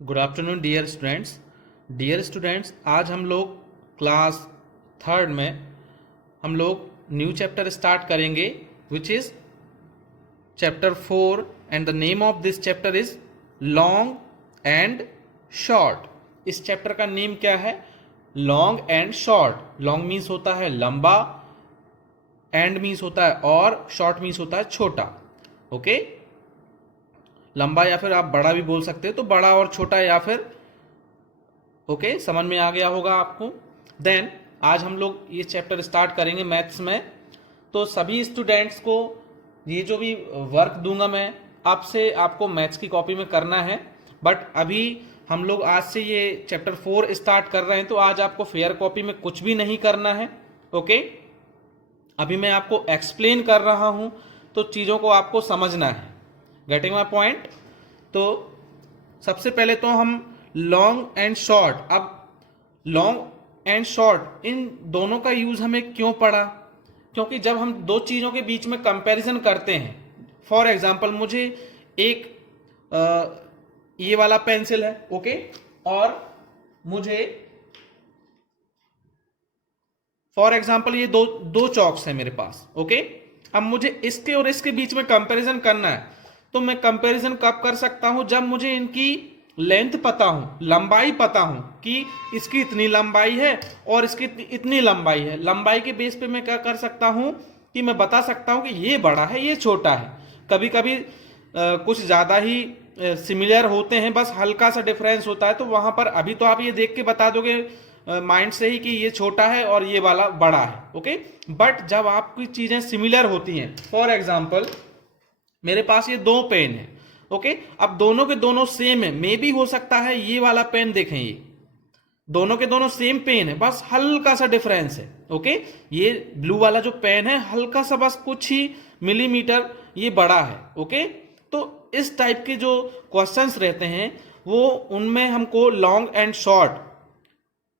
Good afternoon dear students, आज हम लोग क्लास थर्ड में हम लोग न्यू चैप्टर स्टार्ट करेंगे which is chapter 4 and the name of this chapter is long and short. इस चैप्टर का नेम क्या है? Long and short. Long means होता है लंबा, एंड मीन्स होता है और, शॉर्ट मीन्स होता है छोटा। ओके, लंबा या फिर आप बड़ा भी बोल सकते हो, तो बड़ा और छोटा या फिर ओके, समझ में आ गया होगा आपको। देन आज हम लोग ये चैप्टर स्टार्ट करेंगे मैथ्स में। तो सभी स्टूडेंट्स को ये जो भी वर्क दूंगा मैं आपसे, आपको मैथ्स की कॉपी में करना है। बट अभी हम लोग आज से ये चैप्टर 4 स्टार्ट कर रहे हैं, तो आज आपको फेयर कॉपी में कुछ भी नहीं करना है। ओके, अभी मैं आपको एक्सप्लेन कर रहा हूं, तो चीज़ों को आपको समझना है। Getting my point? तो सबसे पहले तो हम लॉन्ग एंड शॉर्ट, अब लॉन्ग एंड शॉर्ट इन दोनों का यूज हमें क्यों पड़ा? क्योंकि जब हम दो चीज़ों के बीच में कंपैरिजन करते हैं, फॉर एग्जांपल मुझे एक ये वाला पेंसिल है, ओके, और मुझे फॉर एग्जाम्पल ये दो दो चॉक्स है मेरे पास। ओके, अब मुझे इसके और इसके बीच में कंपैरिजन करना है, तो मैं कंपैरिजन कब कर सकता हूं? जब मुझे इनकी लेंथ पता हूं, लंबाई पता हूं कि इसकी इतनी लंबाई है और इसकी इतनी लंबाई है। लंबाई के बेस पे मैं क्या कर सकता हूं कि मैं बता सकता हूं कि ये बड़ा है, ये छोटा है। कभी कभी कुछ ज्यादा ही सिमिलर होते हैं, बस हल्का सा डिफरेंस होता है, तो वहां पर अभी तो आप ये देख के बता दोगे माइंड से ही कि ये छोटा है और ये वाला बड़ा है। ओके, बट जब आपकी चीजें सिमिलर होती हैं, फॉर एग्जांपल मेरे पास ये दो पेन है, ओके, अब दोनों के दोनों सेम है, मे भी हो सकता है ये वाला पेन देखें, ये दोनों के दोनों सेम पेन है, बस हल्का सा डिफरेंस है। ओके, ये ब्लू वाला जो पेन है हल्का सा, बस कुछ ही मिलीमीटर ये बड़ा है। ओके, तो इस टाइप के जो क्वेश्चंस रहते हैं वो उनमें हमको लॉन्ग एंड शॉर्ट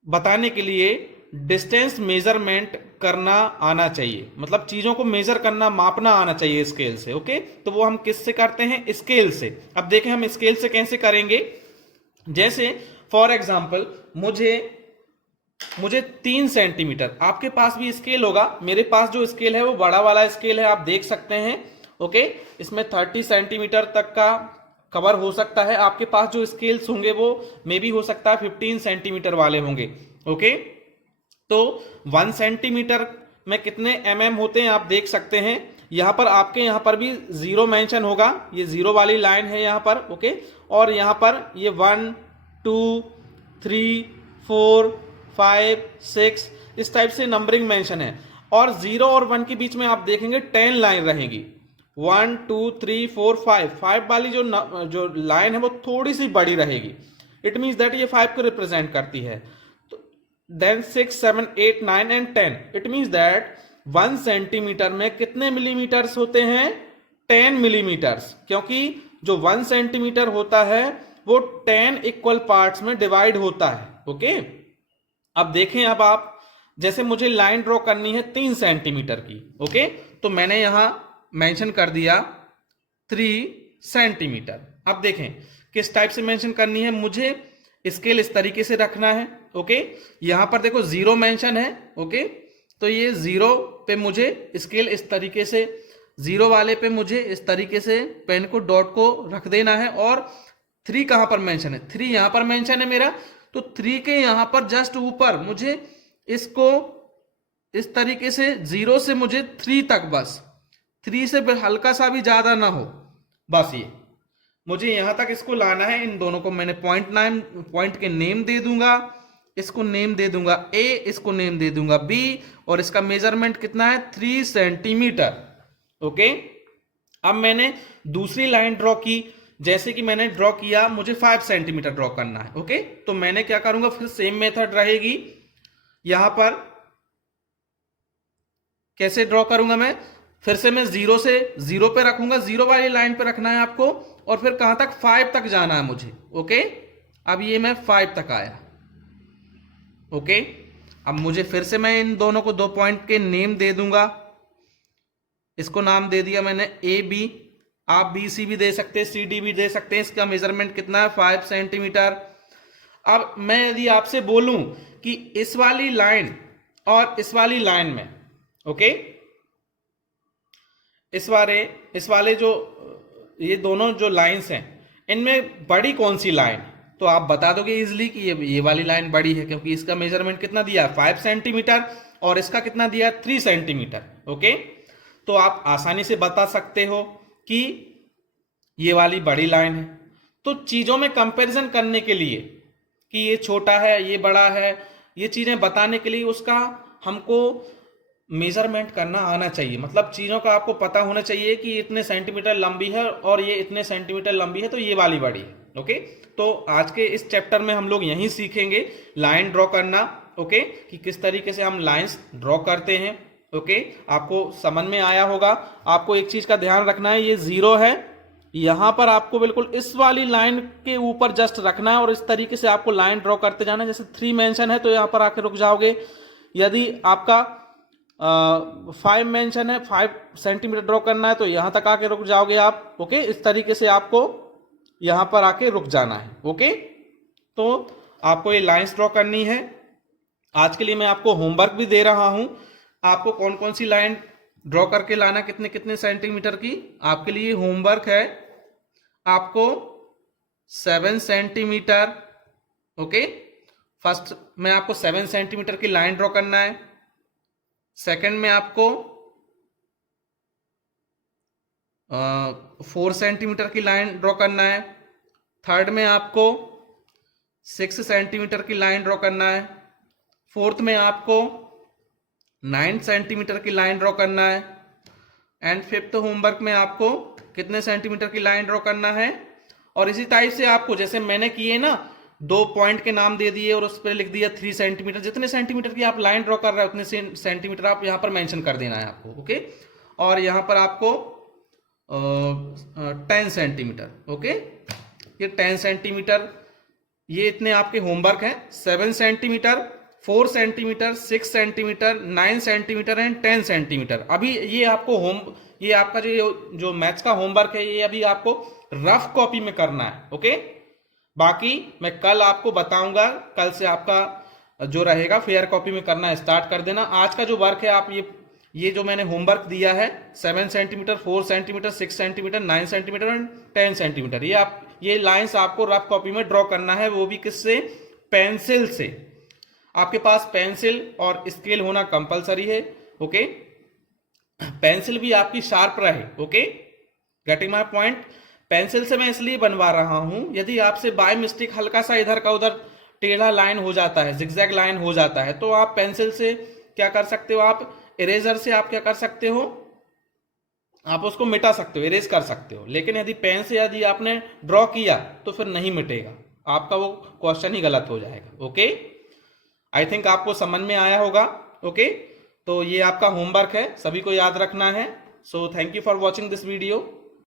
बताने के लिए डिस्टेंस मेजरमेंट करना आना चाहिए, मतलब चीजों को मेजर करना, मापना आना चाहिए स्केल से। ओके, तो वो हम किससे करते हैं? स्केल से। अब देखें हम स्केल से कैसे करेंगे। जैसे फॉर एग्जांपल मुझे 3 सेंटीमीटर, आपके पास भी स्केल होगा, मेरे पास जो स्केल है वो बड़ा वाला स्केल है, आप देख सकते हैं। ओके, इसमें 30 सेंटीमीटर तक का कवर हो सकता है। आपके पास जो स्केल्स होंगे वो मे भी हो सकता है 15 सेंटीमीटर वाले होंगे। ओके, तो 1 सेंटीमीटर में कितने mm होते हैं आप देख सकते हैं। यहां पर आपके यहां पर भी जीरो मेंशन होगा, ये जीरो वाली लाइन है यहां पर। ओके, और यहां पर ये 1 2 3 4 5 6 इस टाइप से नंबरिंग मेंशन है, और 0 और 1 के बीच में आप देखेंगे 10 लाइन रहेगी। 1 2 3 4 5 वाली जो लाइन है वो थोड़ी सी बड़ी रहेगी। इट मीन्स दैट ये 5 को रिप्रेजेंट करती है। तो then 6 7 8 9 and 10, it means that 1 centimetre में कितने मिलीमीटर्स होते हैं? 10 मिलीमीटर्स, क्योंकि जो 1 सेंटीमीटर होता है वो 10 इक्वल पार्ट्स में डिवाइड होता है। ओके, अब देखें, अब आप जैसे मुझे लाइन ड्रॉ करनी है 3 सेंटीमीटर की। ओके, तो मैंने यहां मेंशन कर दिया 3 सेंटीमीटर। अब देखें किस टाइप से मेंशन करनी है, मुझे स्केल इस तरीके से रखना है। ओके, यहां पर देखो 0 मेंशन है। ओके, तो ये 0 पे मुझे स्केल इस तरीके से, 0 वाले पे मुझे इस तरीके से पेन को, डॉट को रख देना है। और 3 कहां पर मेंशन है? 3 यहां पर मेंशन है मेरा, तो 3 के यहां पर जस्ट ऊपर मुझे इसको इस तरीके से 0 से मुझे 3 तक, बस 3 से हल्का सा भी ज्यादा ना हो, बस ये मुझे यहां तक इसको लाना है। इन दोनों को मैंने पॉइंट के नेम दे दूंगा, इसको नेम दे दूंगा ए, इसको नेम दे दूंगा बी, और इसका मेजरमेंट कितना है? 3 सेंटीमीटर। ओके, अब मैंने दूसरी लाइन ड्रॉ की, जैसे कि मैंने ड्रॉ किया, मुझे 5 सेंटीमीटर ड्रॉ करना है। ओके, तो मैंने क्या करूंगा, फिर सेम मेथड रहेगी। यहां पर कैसे ड्रॉ करूंगा मैं? फिर से मैं 0 से 0 पे रखूंगा, 0 वाली लाइन पे रखना है आपको, और फिर कहां तक? 5 तक जाना है मुझे। ओके, अब ये मैं 5 तक आया। ओके, अब मुझे फिर से मैं इन दोनों को 2 पॉइंट के नेम दे दूंगा। इसको नाम दे दिया मैंने ए बी, आप BC भी दे सकते हैं, CD भी दे सकते हैं। इसका मेजरमेंट कितना है? 5 सेंटीमीटर। अब मैं यदि आपसे बोलूं कि इस वाली लाइन और इस वाली लाइन में, ओके, इस वाले जो ये दोनों जो लाइंस हैं, इनमें बड़ी कौन सी लाइन, तो आप बता दोगे इजिली कि ये वाली लाइन बड़ी है, क्योंकि इसका मेजरमेंट कितना दिया है? 5 सेंटीमीटर, और इसका कितना दिया है? 3 सेंटीमीटर। ओके, तो आप आसानी से बता सकते हो कि ये वाली बड़ी लाइन है। तो चीजों में कंपैरिजन करने के लिए कि ये छोटा है, ये बड़ा है, ये चीजें बताने के लिए उसका हमको मेजरमेंट करना आना चाहिए। मतलब चीजों का आपको पता होना चाहिए कि इतने सेंटीमीटर लंबी है और ये इतने सेंटीमीटर लंबी है, तो ये वाली बड़ी है। ओके, तो आज के इस चैप्टर में हम लोग यही सीखेंगे लाइन ड्रॉ करना। ओके, कि किस तरीके से हम लाइंस ड्रॉ करते हैं। ओके, आपको समझ में आया होगा। आपको एक चीज का ध्यान रखना है, ये 0 है, यहां पर आपको बिल्कुल इस वाली लाइन के ऊपर जस्ट रखना है और इस तरीके से आपको लाइन ड्रॉ करते जाना है। जैसे 3 मेंशन है तो यहां पर आके रुक जाओगे। यदि आपका 5 मेंशन है, 5 सेंटीमीटर ड्रॉ करना है, तो यहां तक आके रुक जाओगे आप। ओके, इस तरीके से आपको यहां पर आके रुक जाना है। ओके, तो आपको ये लाइंस ड्रॉ करनी है। आज के लिए मैं आपको होमवर्क भी दे रहा हूं, आपको कौन कौन सी लाइन ड्रॉ करके लाना, कितने कितने सेंटीमीटर की। आपके लिए होमवर्क है, आपको 7 सेंटीमीटर, ओके, फर्स्ट में आपको 7 सेंटीमीटर की लाइन ड्रॉ करना है। सेकंड में आपको 4 सेंटीमीटर की लाइन ड्रॉ करना है। थर्ड में आपको 6 सेंटीमीटर की लाइन ड्रॉ करना है। फोर्थ में आपको 9 सेंटीमीटर की लाइन ड्रॉ करना है। एंड फिफ्थ होमवर्क में आपको कितने सेंटीमीटर की लाइन ड्रॉ करना है। और इसी टाइप से आपको, जैसे मैंने किए ना, 2 पॉइंट के नाम दे दिए और उस पर लिख दिया 3 सेंटीमीटर। जितने सेंटीमीटर की आप लाइन ड्रॉ कर रहे हो उतने सेंटीमीटर आप यहाँ पर मेंशन कर देना है आपको। ओके, और यहाँ पर आपको 10 सेंटीमीटर। ओके, ये 10 सेंटीमीटर, ये इतने आपके होमवर्क हैं। 7 centimetre, 4 centimetre, 6 centimetre, 9 centimetre and 10 centimetre. अभी ये आपको ये आपका जो मैथ्स का होमवर्क है, ये अभी आपको रफ कॉपी में करना है। ओके, बाकी मैं कल आपको बताऊंगा, कल से आपका जो रहेगा फेयर कॉपी में करना स्टार्ट कर देना। आज का जो वर्क है, आप ये जो मैंने होमवर्क दिया है, 7 centimetre, 4 centimetre, 6 centimetre, 9 centimetre and 10 centimetre, ये लाइंस आपको रफ कॉपी में ड्रॉ करना है। वो भी किससे? पेंसिल से। आपके पास पेंसिल और स्केल होना कंपलसरी है। ओके, पेंसिल भी आपकी शार्प रहे। Okay, getting my point. Pencil से मैं इसलिए बनवा रहा हूं, यदि आपसे बाय मिस्टेक हल्का सा इधर का उधर टेढ़ा लाइन हो जाता है, जिगजैग लाइन हो जाता है, तो आप पेंसिल से क्या कर सकते हो, आप इरेजर से आप क्या कर सकते हो, आप उसको मिटा सकते हो, इरेज कर सकते हो। लेकिन यदि पेन से यदि आपने ड्रॉ किया तो फिर नहीं मिटेगा, आपका वो क्वेश्चन ही गलत हो जाएगा। ओके, आई थिंक आपको समझ में आया होगा। ओके, तो ये आपका होमवर्क है, सभी को याद रखना है। So thank you for watching this video.